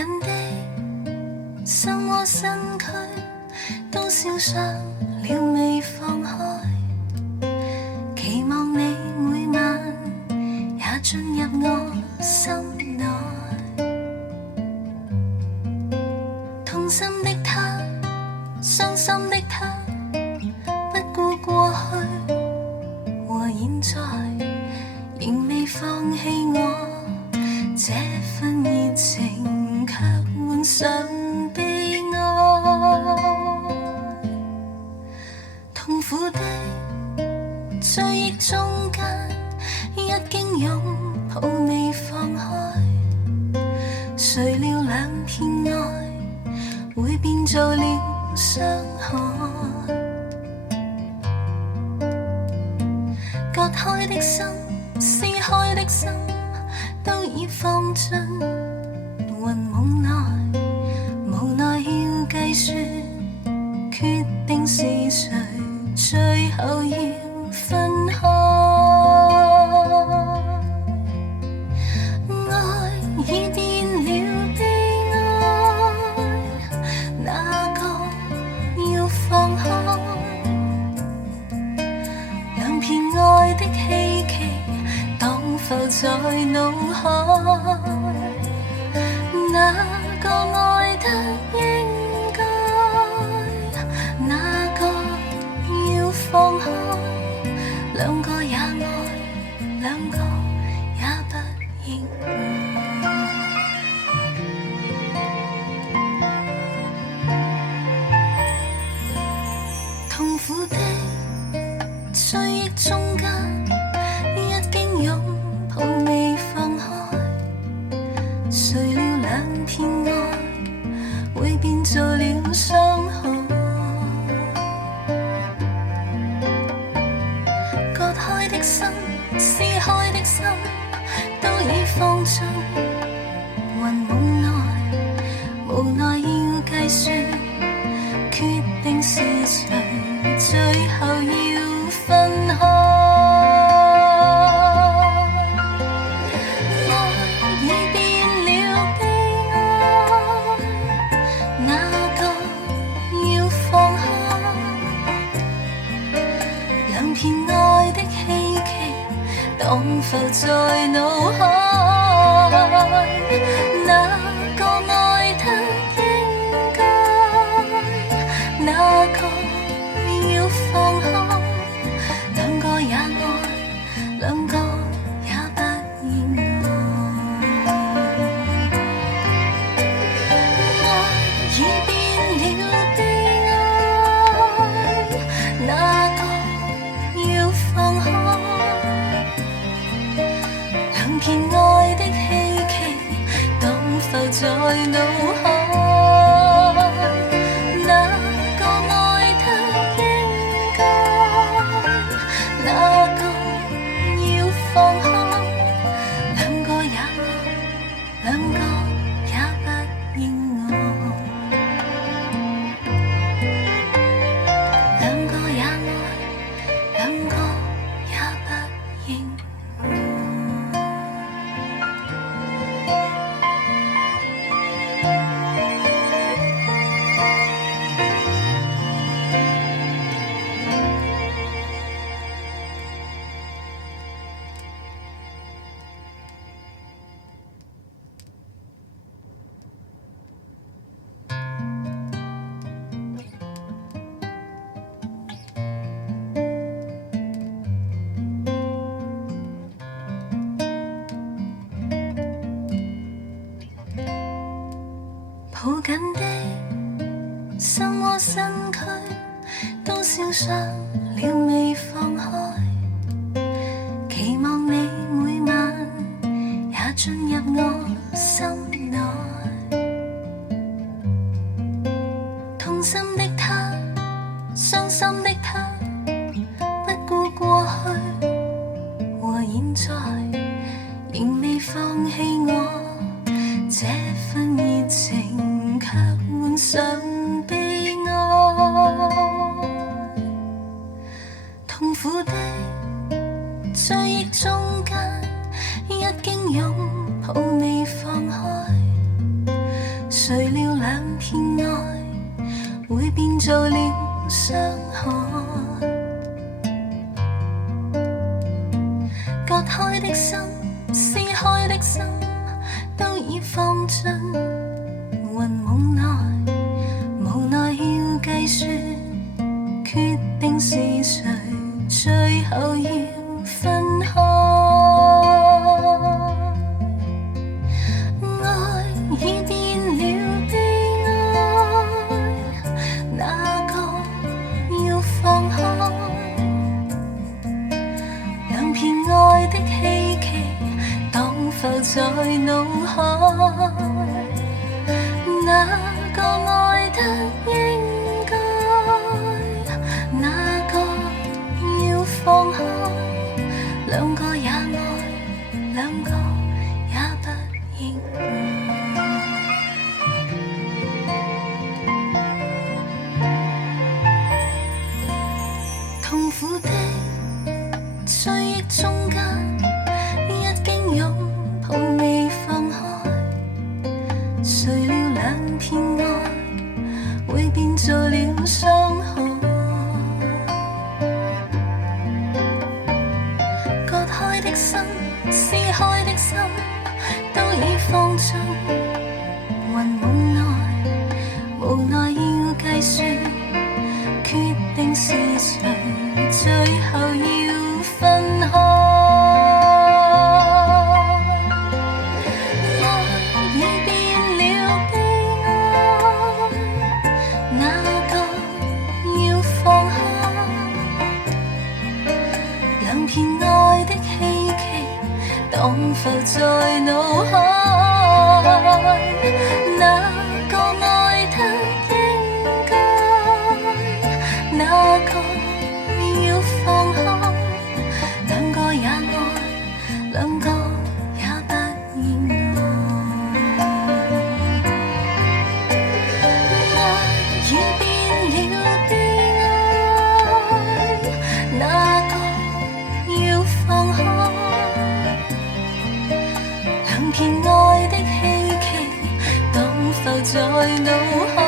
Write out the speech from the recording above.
緊的心窩身軀都燒傷了未放開，期望你每晚也進入我心內。痛心的他，傷心的他，不顧過去和現在，仍未放棄我這份熱情，卻換上悲哀。痛苦的追憶中間，一經擁抱未放開，誰料兩片愛會變做了傷害。割開的心，撕開的心，都已放進雲夢內，無奈要計算，決定是誰最後要分開。愛已變了悲哀，哪個要放開？兩片愛的希冀蕩浮在腦海，哪個愛得應該，哪個要放開？兩個也愛，兩個也不應愛。痛苦的追憶中間，一經擁抱未放開，誰料兩片愛會變做了傷害。割開的心，撕開的心，都已放進雲夢內，無奈要計算，決定是誰最後要分開。愛已變了悲哀，哪個要放開？兩片愛的希冀蕩浮在腦海，哪個愛得應該，哪個要放開？兩個也愛，兩個也不應愛。愛已變了悲哀，哪個要放開？兩片愛的希冀蕩浮在腦海，哪個愛得應該，哪個要放開？兩個也愛，兩個也不應愛。兩個也愛，兩個也不應愛。抱緊的心窩身軀都燒傷了未放開，期望你每晚也進入我心內。痛心的他，傷心的他，不顧過去和現在，仍未放棄我這份熱情，卻換上悲哀。痛苦的追憶中間，一經擁抱未放開，誰料兩片愛會變做了傷害，割開的心，撕開的心，都已放進雲霧內，無奈要計算，決定是誰最後要分開。愛已變了悲哀，哪個要放開？兩片愛的希冀蕩浮在腦海，哪個愛得應該，哪個要放開？兩個也愛，兩個也不應愛。痛苦的追憶中間，一經擁抱未放開，誰料兩片愛會變做了傷害，割開的心，撕開的心，都已放進雲霧內，無奈要計算，決定是誰最後要分開。愛已變了悲哀，哪個要放開？兩片愛的希冀蕩浮在腦海，哪個愛得應該，哪個要放開？兩個也愛，兩個也不應愛。愛已變了悲哀，哪個要放開？兩片愛的希冀蕩浮在腦海。